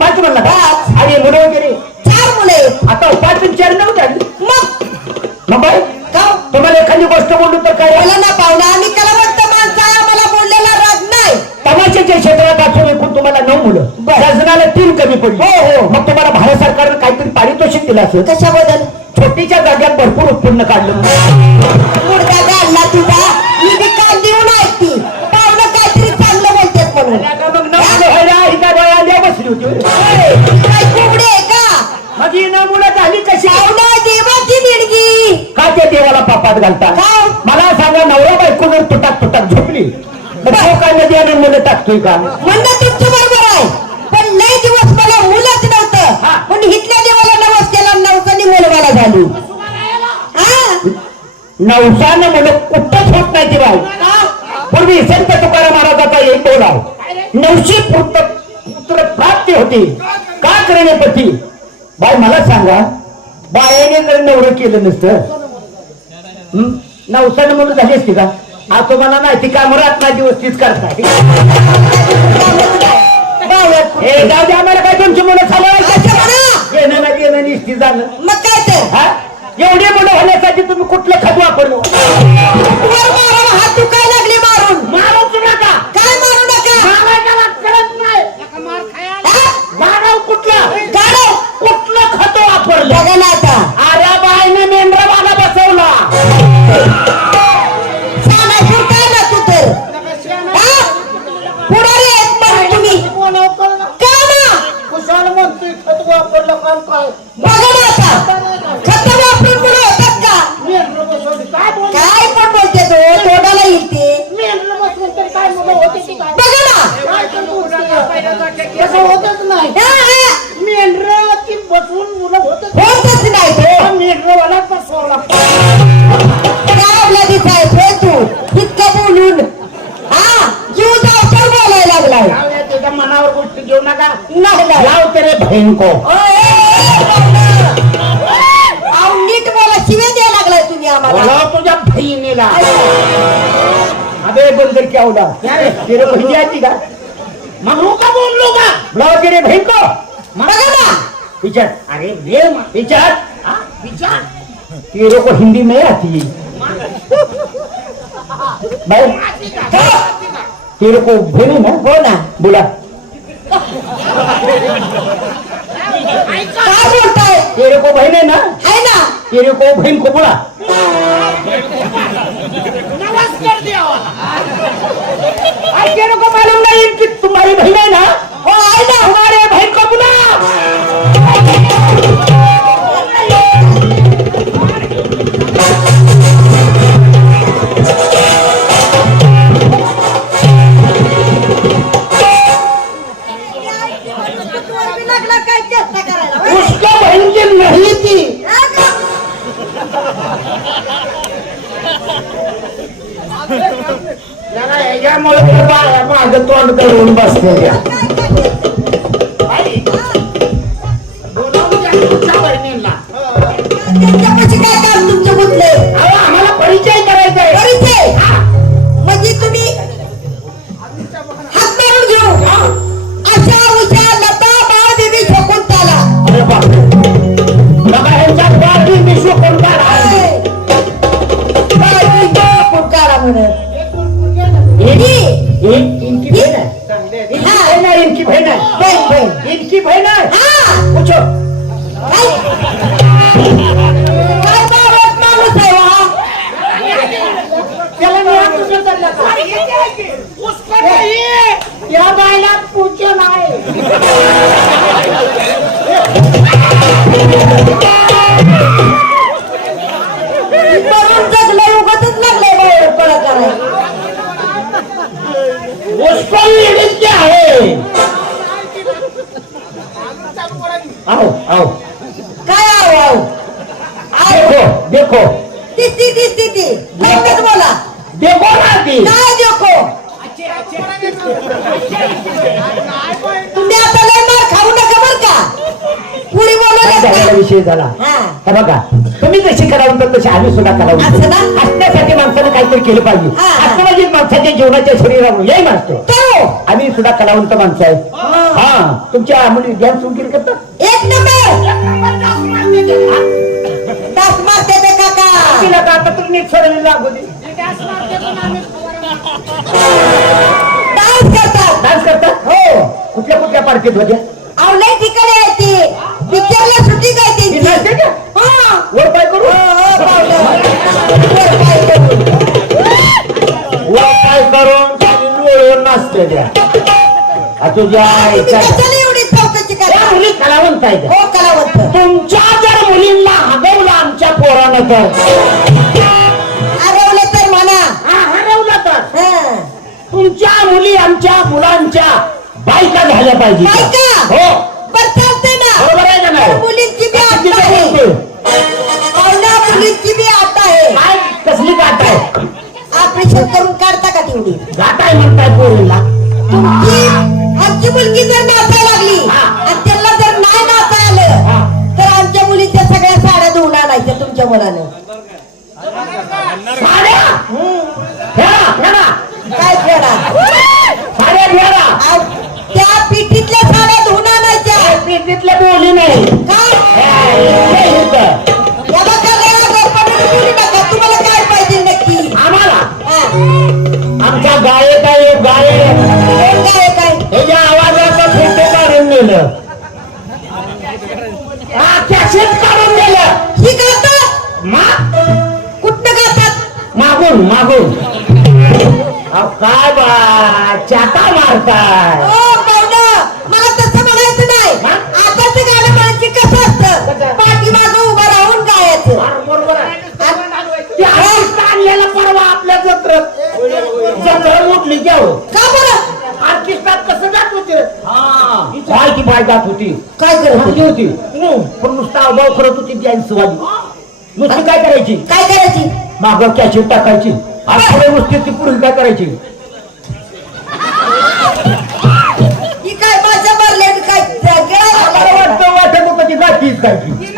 पाच म्हणला पाच. आणि मुलं वगैरे. चार मुलं. आहेत आता पाच आणि चार नव्हतं मग? मग बाई का? तुम्हाला एखादी गोष्ट बोलू तर काय? बोला ना पाहुणा आम्ही कलावंत माणसं आहे, आम्हाला बोललेला राग नाही. तमाशाच्या क्षेत्रात एकूण तुम्हाला नऊ मुलं. शासनाला तीन कमी पडली. हो, हो. मग तुम्हाला भारत सरकारनं काहीतरी पारितोषिक दिलं असं कशाबद्दल? छोटीच्या जाग्यात भरपूर उत्पन्न काढलं. मुलं झाली कशी? देवाची देणगी. का त्या देवाला पापात घालता? का? मला सांगा नवरा बायको जर तुटाक तुटाक झोपली. काय नदी आणून मुलं टाकतोय का? म्हणणं तुमचं बरोबर आहे. पण लय दिवस मला मुलंच नव्हतं. पण हिथल्या देवाला नवस केला नवसानी मुलं मला झाली. हा? नवसानं मुलं कुठंच होत नाही ती भाऊ पूर्वी संत तुकाराम महाराजाचा एक बोल आहे. नवशी पुत्र पुत्र प्राप्ती होती. का करणे पती? बाय मला सांगा. बायाने जर नवरं केलं नसतं? नवसानं मुलं झाली असती का? आज तुम्हाला नाही ती काम रात नाही दिवस तीच करताय बावळट हे जाऊ दे आम्हाला काय तुमची मुलं चालवायची येणं ना झालं मग काय हा? एवढे मुलं होण्यासाठी तुम्ही कुठलं खत वापरलो? मेंढरवाला बसवला काय तू. इतकं बोलून. हा जीव जावकर बोलायला लागलाय. जाऊया, त्याच्या मनावर गोष्ट घेऊ नका. नाही नाही. लाव तरी बहीण को ओय, ए, पाहुणं. अहो, नीट बोला शिवे द्यायला लागलाय तुम्ही आम्हाला. तुझ्या बहिणीला. अबे बंदर क्या होगा तेरे बहिणी आती का? मग रू का बोललो का बुलाओ तेरे बहन को बघा ना. विचार. अरे ये विचार. हाँ, विचार. तेरे को हिंदी नहीं आती भाई तेरे को है ना? हो ना. बोला. काय बोलताय? तेरे को बहन है ना? है ना. तेरे को बहन को बोला नमस्कार द्यावा आई तेरे को मालूम नहीं कि तुम्हारी बहन है ना? हो आहे ना उसको की नहीं थी। बाया माझं तोंड करून बसते बहन है इनकी बहन है इनकी बहन है। बहीण बहीण इनकी बहन है। हा। पूछो। काय काय बावळट माणूस आहे हो हा त्याला मी आकृष्ट धरलं का? या बायला पूजा नाही लेडीज क्या आओ आओ काय देखो ती लवकर बोला देखो ना ती. काय देखो? तुम्ही आता लय मार खाऊ नका बर का. पुढे बोला विषय झाला. हा. बघा तुम्ही जशी करावं तर तशी आम्ही सुद्धा करावं. असं ना? काहीतरी केलं पाहिजे. हा, हा. हसणं म्हणजे माणसाच्या जीवनाच्या शरीरावर यही तो! आम्ही सुद्धा कलावंत माणसं आहे. हा. तुमच्या मुली डॅन्स वगैरे करतात एक नंबर! डास मारते ते काका. तिला तर आता तर नीट सोडायला लागू दे. डान्स करतात. डान्स करतात? हो. कुठल्या कुठल्या पार्टीत होत्या? आवले ठिकाणी आहे ती. पिक्चरला शूटिंग आहे ती का? तुझ्या मुली कलावंत आहेत हो कलावंत. तुमच्या जर मुलींना हगवलं आमच्या पोरानं तर. हरवलं तर म्हणा. हा, हरवलं तर. हं. तुमच्या मुली आमच्या मुलांच्या बायका झाल्या पाहिजे? हो. मुलानं साड्या त्या पिठीतल्या साड्या बोली नाही. काय? इथं. या बघा रे, गडबडीने बोलू नका. तुम्हाला काय पाहिजे नक्की? आम्हाला. आमचा गायक आहे गायक कोण काय काय त्याच्या आवाजाचा फोटो काढून दिलं कुठं गातात मागून मागून. काय बा चाटा मारताय. ओ पाहुणं, मला तसं म्हणायचं नाही. हा? आताचं गाणं म्हणायची कसं असतं? कसं? पाठीमागं उभं राहून गायचं बरोबर आहे. आणि- ते आर्टिस्ट आणलेला परवा आपल्या जत्रेत जत्रा उठली की अहो. का बरं? आर्टिस्टात कसं जात होते? काय की बाय जात होती? काय करत होती? होती पण नुसता अभाव करत होती वाली नुसती काय करायची? काय करायची? माग कॅची टाकायची. आपल्या नुसती ती पुढील काय करायची? काय माझ्या मारल्या काय? वाटत वाटत होत ती जातीच जायची